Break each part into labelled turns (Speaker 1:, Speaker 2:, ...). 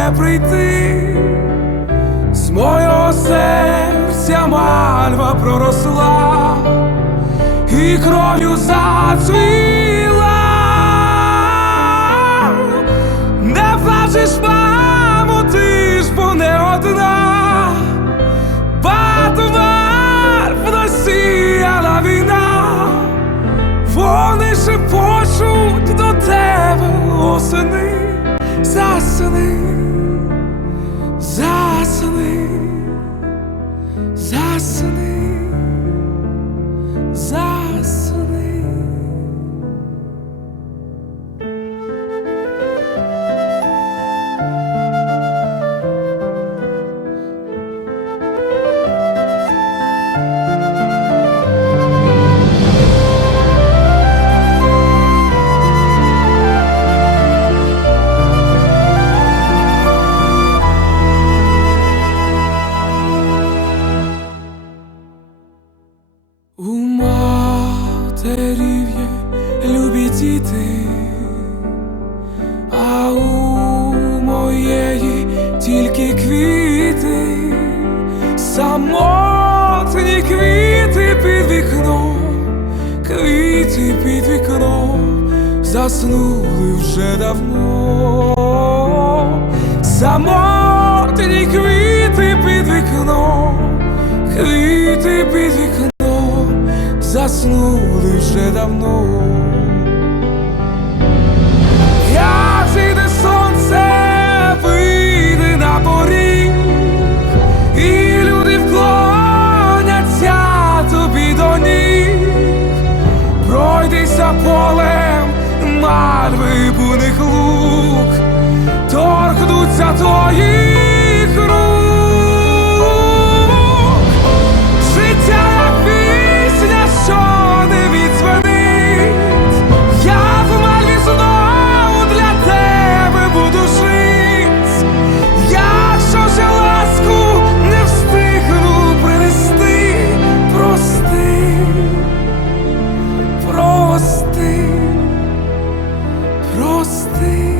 Speaker 1: Не прийти, з мого серця мальва проросла і кров'ю зацвіла. Не плачеш, мамо, ти ж бо не одна. Батумар просіяла війна, вони шепочуть до тебе осени, засни, засни, засни, засни. Тільки квіти, самотні квіти під вікном, квіти під вікном, заснули вже давно, самотні квіти під вікном, квіти під вікном заснули вже давно. Полем мальви буних лук, торкнуться твоїх прости,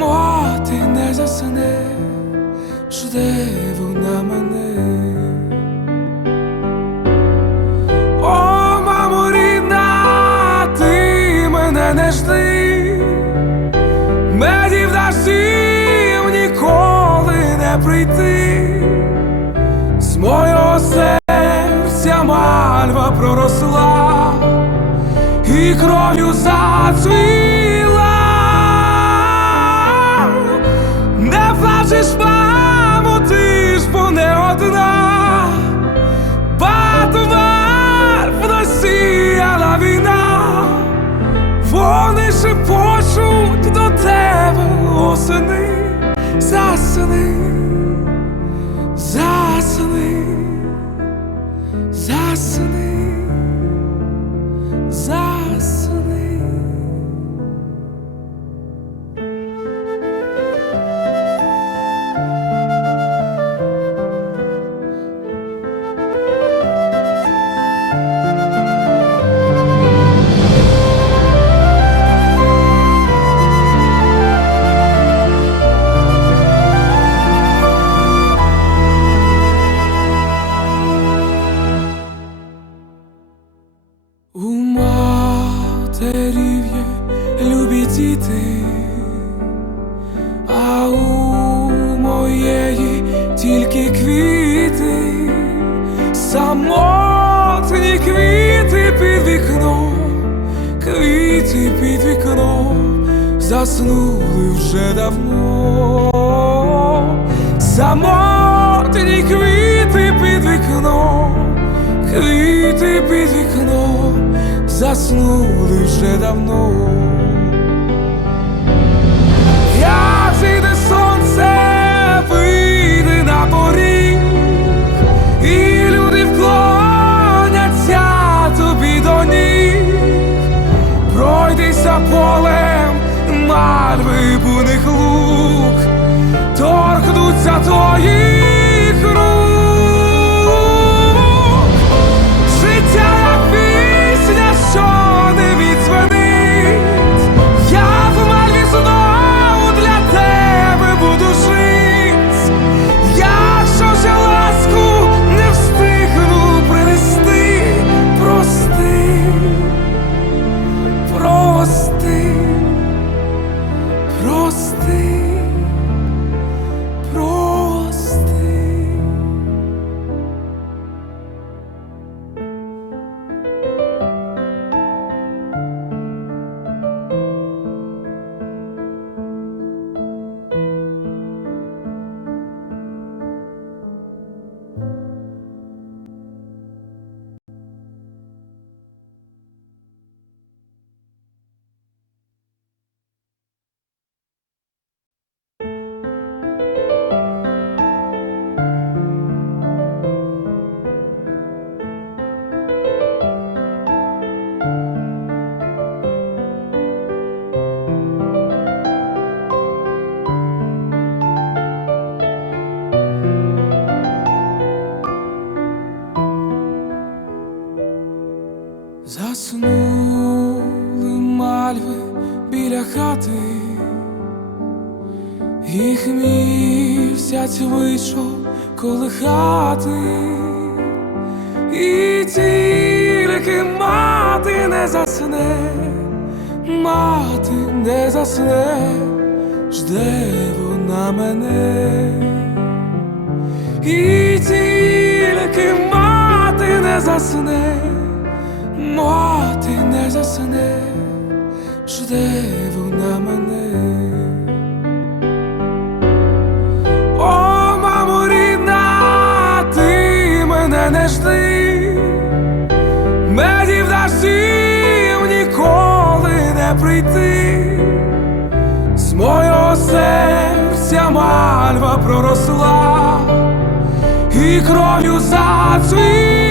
Speaker 1: Мати не засне, жде вона мене. О, мамо рідна, ти мене не жди, медів дощів ніколи не прийти, з мого серця мальва проросла, і кров'ю зацвіла. Заснули вже давно, самотні квіти під вікном квіти під вікном заснули вже давно. Мальви буних лук, торкнуться твоїх їх місяць вийшов колихати, і тільки мати не засне, мати не засне, жде вона мене, і тільки мати не засне. Мати не засне, жде вона мене. Не медів дождів ніколи не прийти, з мого серця мальва проросла і кров'ю зацвіла.